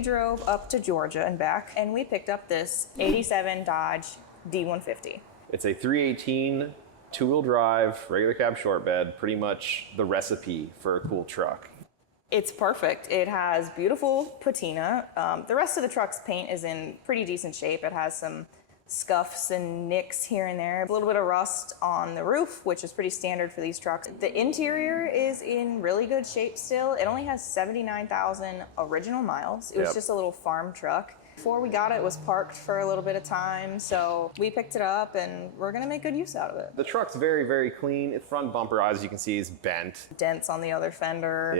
we drove up to Georgia and back, and we picked up this 87 Dodge D150. It's a 318 two-wheel drive, regular cab short bed, pretty much the recipe for a cool truck. It's perfect. It has beautiful patina. The rest of the truck's paint is in pretty decent shape. It has some scuffs and nicks here and there. A little bit of rust on the roof, which is pretty standard for these trucks. The interior is in really good shape still. It only has 79,000 original miles. It was just a little farm truck. Before we got it, it was parked for a little bit of time, so we picked it up and we're gonna make good use out of it. The truck's very, very clean. Its front bumper, as you can see, is bent. Dents on the other fender.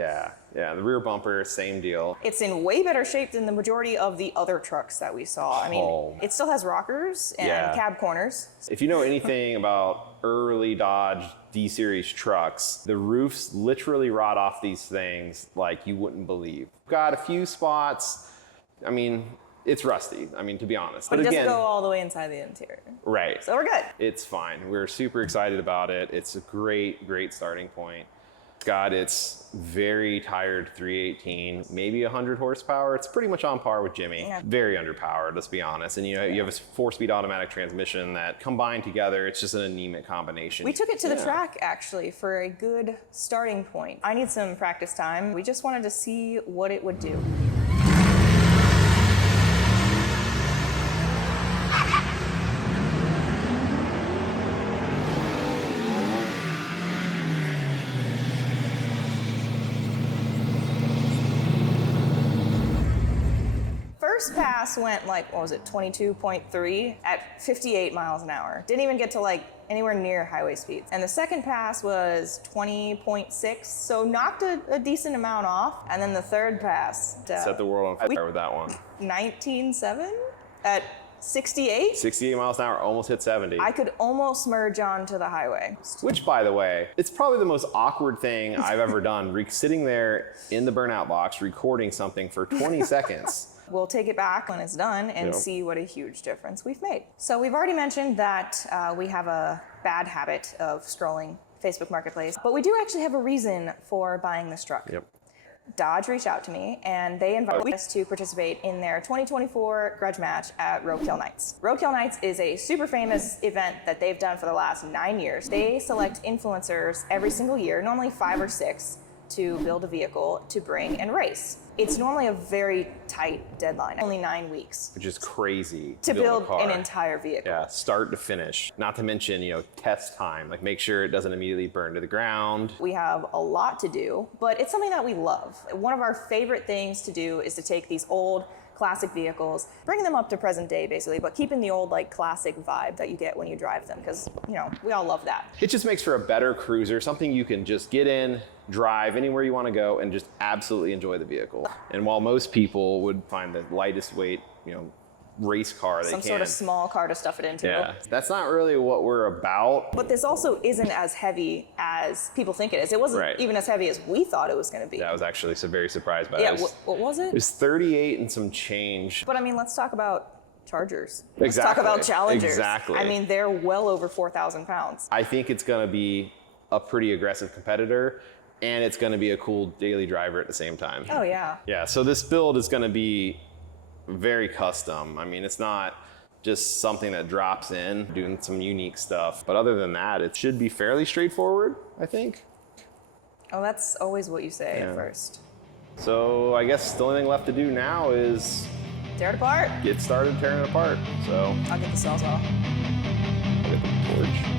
Yeah, the rear bumper, same deal. It's in way better shape than the majority of the other trucks that we saw. I mean, it still has rockers and cab corners. If you know anything about early Dodge D-Series trucks, the roofs literally rot off these things like you wouldn't believe. Got a few spots. I mean, it's rusty, I mean, to be honest. But it doesn't go all the way inside the interior. Right. So we're good. It's fine. We're super excited about it. It's a great, great starting point. It's got its very tired 318, maybe 100 horsepower. It's pretty much on par with Jimmy. Yeah. Very underpowered, let's be honest. And you know, you have a 4-speed automatic transmission that combined together, it's just an anemic combination. We took it to the track, actually, for a good starting point. I need some practice time. We just wanted to see what it would do. First pass went like, what was it, 22.3 at 58 miles an hour. Didn't even get to like anywhere near highway speeds. And the second pass was 20.6, so knocked a decent amount off. And then the third pass. Set the world on fire with that one. 19.7 at 68? 68 miles an hour, almost hit 70. I could almost merge onto the highway. Which, by the way, it's probably the most awkward thing I've ever done. Sitting there in the burnout box, recording something for 20 seconds. We'll take it back when it's done and see what a huge difference we've made. So we've already mentioned that we have a bad habit of scrolling Facebook Marketplace, but we do actually have a reason for buying this truck. Yep. Dodge reached out to me and they invited us to participate in their 2024 Grudge Match at Roadkill Nights. Roadkill Nights is a super famous event that they've done for the last 9 years. They select influencers every single year, normally 5 or 6, to build a vehicle to bring and race. It's normally a very tight deadline, only 9 weeks. Which is crazy. To build an entire vehicle. Yeah, start to finish. Not to mention, you know, test time, like make sure it doesn't immediately burn to the ground. We have a lot to do, but it's something that we love. One of our favorite things to do is to take these old classic vehicles, bring them up to present day basically, but keeping the old like classic vibe that you get when you drive them, because you know, we all love that. It just makes for a better cruiser, something you can just get in, drive anywhere you want to go and just absolutely enjoy the vehicle. And while most people would find the lightest weight, you know, race car they Some sort of small car to stuff it into. Yeah, that's not really what we're about. But this also isn't as heavy as people think it is. It wasn't even as heavy as we thought it was going to be. Yeah, I was actually very surprised by it. Yeah, what was it? It was 38 and some change. But I mean, let's talk about Chargers. Exactly. Let's talk about Challengers. Exactly. I mean, they're well over 4,000 pounds. I think it's going to be a pretty aggressive competitor, and it's going to be a cool daily driver at the same time. Oh, yeah. Yeah, so this build is going to be very custom. I mean, it's not just something that drops in, doing some unique stuff. But other than that, it should be fairly straightforward, I think. Oh, that's always what you say at first. So I guess the only thing left to do now is tear it apart. Get started tearing it apart. So I'll get the sawzall. I'll get the torch.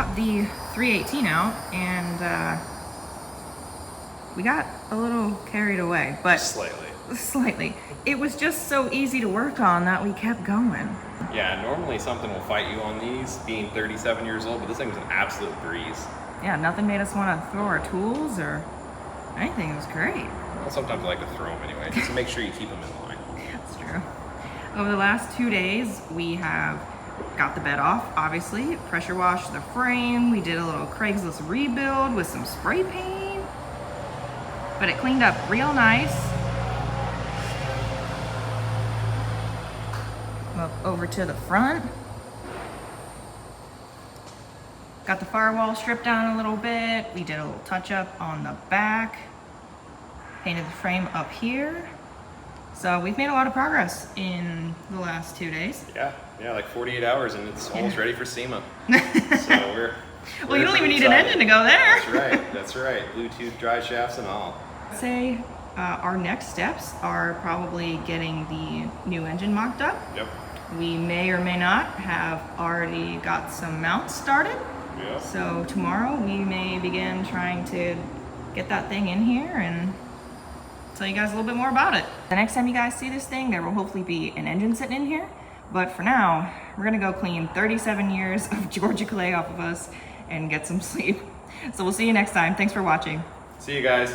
got the 318 out, and we got a little carried away, but slightly. It was just so easy to work on that we kept going. Yeah, normally something will fight you on these, being 37 years old, but this thing was an absolute breeze. Yeah, nothing made us want to throw our tools or anything. It was great. Well, sometimes I like to throw them anyway, just to make sure you keep them in line. That's true. Over the last 2 days, we have got the bed off, obviously, pressure washed the frame. We did a little Craigslist rebuild with some spray paint, but it cleaned up real nice. Up over to the front. Got the firewall stripped down a little bit. We did a little touch up on the back. Painted the frame up here. So we've made a lot of progress in the last 2 days. Yeah, like 48 hours and it's almost ready for SEMA. So we're well, you don't even need an engine to go there. That's right. Bluetooth drive shafts and all. Say our next steps are probably getting the new engine mocked up. Yep. We may or may not have already got some mounts started. Yep. So tomorrow we may begin trying to get that thing in here and tell you guys a little bit more about it. The next time you guys see this thing, there will hopefully be an engine sitting in here. But for now, we're gonna go clean 37 years of Georgia clay off of us and get some sleep. So we'll see you next time. Thanks for watching. See you guys.